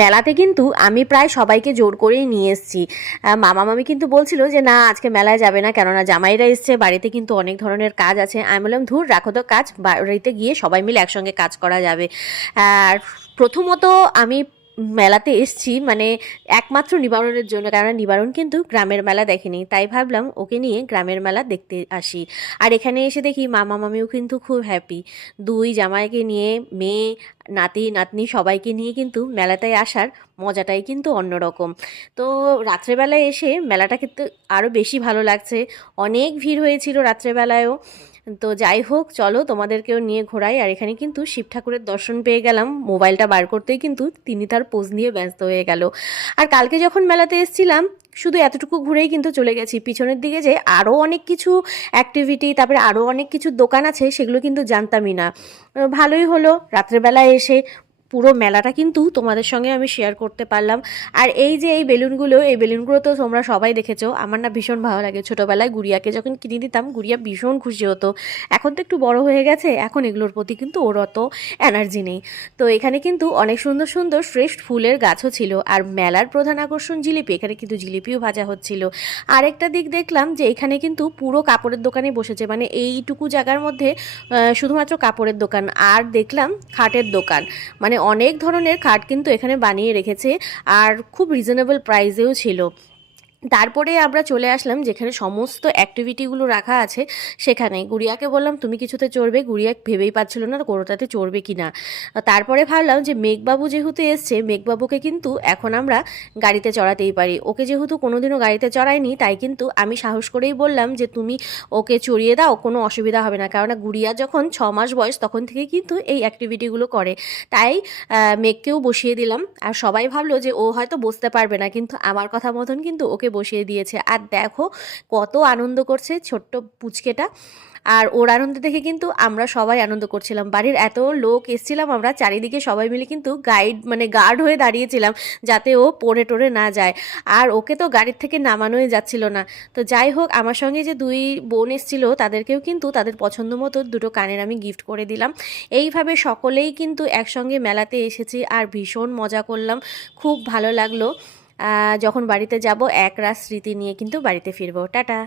মেলাতে কিন্তু আমি প্রায় সবাইকে জোর করেই নিয়ে এসেছি। মামা মামি কিন্তু বলছিল যে না আজকে মেলায় যাবে না, কেননা জামাইরা এসছে, বাড়িতে কিন্তু অনেক ধরনের কাজ আছে। আমি বললাম ধুর রাখো তো কাজ, বাড়িতে গিয়ে সবাই মিলে একসঙ্গে কাজ করা যাবে। আর প্রথমত আমি মেলাতে এসছি মানে একমাত্র নিবারণের জন্য, কারণ নিবারণ কিন্তু গ্রামের মেলা দেখেনি, তাই ভাবলাম ওকে নিয়ে গ্রামের মেলা দেখতে আসি। আর এখানে এসে দেখি মামা মামিও কিন্তু খুব হ্যাপি। দুই জামাইকে নিয়ে, মেয়ে, নাতি নাতনি সবাইকে নিয়ে কিন্তু মেলাতে আসার মজাটাই কিন্তু অন্যরকম। তো রাত্রেবেলায় এসে মেলাটা কিন্তু আরও বেশি ভালো লাগছে। অনেক ভিড় হয়েছিল রাত্রেবেলায়ও। তো যাই হোক, চলো তোমাদেরকেও নিয়ে ঘোরাই। আর এখানে কিন্তু শিব ঠাকুরের দর্শন পেয়ে গেলাম, মোবাইলটা বার করতেই কিন্তু তিনি তার পোজ নিয়ে ব্যস্ত হয়ে গেল। আর কালকে যখন মেলাতে এসেছিলাম শুধু এতটুকু ঘুরেই কিন্তু চলে গেছি, পিছনের দিকে যে আরও অনেক কিছু অ্যাক্টিভিটি, তারপরে আরও অনেক কিছু দোকান আছে সেগুলো কিন্তু জানতামই না। ভালোই হলো রাত্রেবেলায় এসে পুরো মেলাটা কিন্তু তোমাদের সঙ্গে আমি শেয়ার করতে পারলাম। আর এই যে এই বেলুনগুলো তো তোমরা সবাই দেখেছো, আমার না ভীষণ ভালো লাগে। ছোটোবেলায় গুড়িয়াকে যখন কিনে দিতাম গুড়িয়া ভীষণ খুশি হতো। এখন তো একটু বড় হয়ে গেছে, এখন এগুলোর প্রতি কিন্তু ওর অত এনার্জি নেই। তো এখানে কিন্তু অনেক সুন্দর সুন্দর ফ্রেশ ফুলের গাছও ছিল। আর মেলার প্রধান আকর্ষণ জিলিপি, এখানে কিন্তু জিলিপিও ভাজা হচ্ছিল। আরেকটা দিক দেখলাম যে এখানে কিন্তু পুরো কাপড়ের দোকানে বসেছে, মানে এইটুকু জায়গার মধ্যে শুধুমাত্র কাপড়ের দোকান। আর দেখলাম খাটের দোকান, মানে অনেক ধরনের খাট কিন্তু এখানে বানিয়ে রেখেছে, আর খুব রিজনেবল প্রাইসেও ছিল। তারপরে আমরা চলে আসলাম যেখানে সমস্ত অ্যাক্টিভিটিগুলো রাখা আছে সেখানে। গুড়িয়াকে বললাম তুমি কিছুতে চড়বে, গুড়িয়া ভেবেই পাচ্ছিল না কোনোটাতে চড়বে কি না। তারপরে ভাবলাম যে মেঘবাবু যেহেতু এসছে, মেঘবাবুকে কিন্তু এখন আমরা গাড়িতে চড়াতেই পারি। ওকে যেহেতু কোনোদিনও গাড়িতে চড়াইনি, তাই কিন্তু আমি সাহস করেই বললাম যে তুমি ওকে চড়িয়ে দাও, কোনো অসুবিধা হবে না। কারণ গুড়িয়া যখন 6 মাস বয়স তখন থেকে কিন্তু এই অ্যাক্টিভিটিগুলো করে, তাই মেঘকেও বসিয়ে দিলাম। আর সবাই ভাবলো যে ও হয়তো বসতে পারবে না, কিন্তু আমার কথা মতন কিন্তু ওকে বসিয়ে দিয়েছে। আর দেখো কত আনন্দ করছে ছোট্ট পুচকেটা। আর ওর আনন্দ দেখে কিন্তু আমরা সবাই আনন্দ করছিলাম। বাড়ির এত লোক এসছিলাম আমরা, চারিদিকে সবাই মিলে কিন্তু গার্ড হয়ে দাঁড়িয়েছিলাম যাতে ও পড়ে টরে না যায়। আর ওকে তো গাড়ির থেকে নামানোই যাচ্ছিল না। তো যাই হোক, আমার সঙ্গে যে দুই বোন এসেছিল তাদেরকেও কিন্তু তাদের পছন্দ মতো দুটো কানের আমি গিফট করে দিলাম। এইভাবে সকলেই কিন্তু একসঙ্গে মেলাতে এসেছি আর ভীষণ মজা করলাম, খুব ভালো লাগলো। যখন বাড়িতে যাব এক রাত স্মৃতি নিয়ে কিন্তু বাড়িতে ফিরবো। টাটা।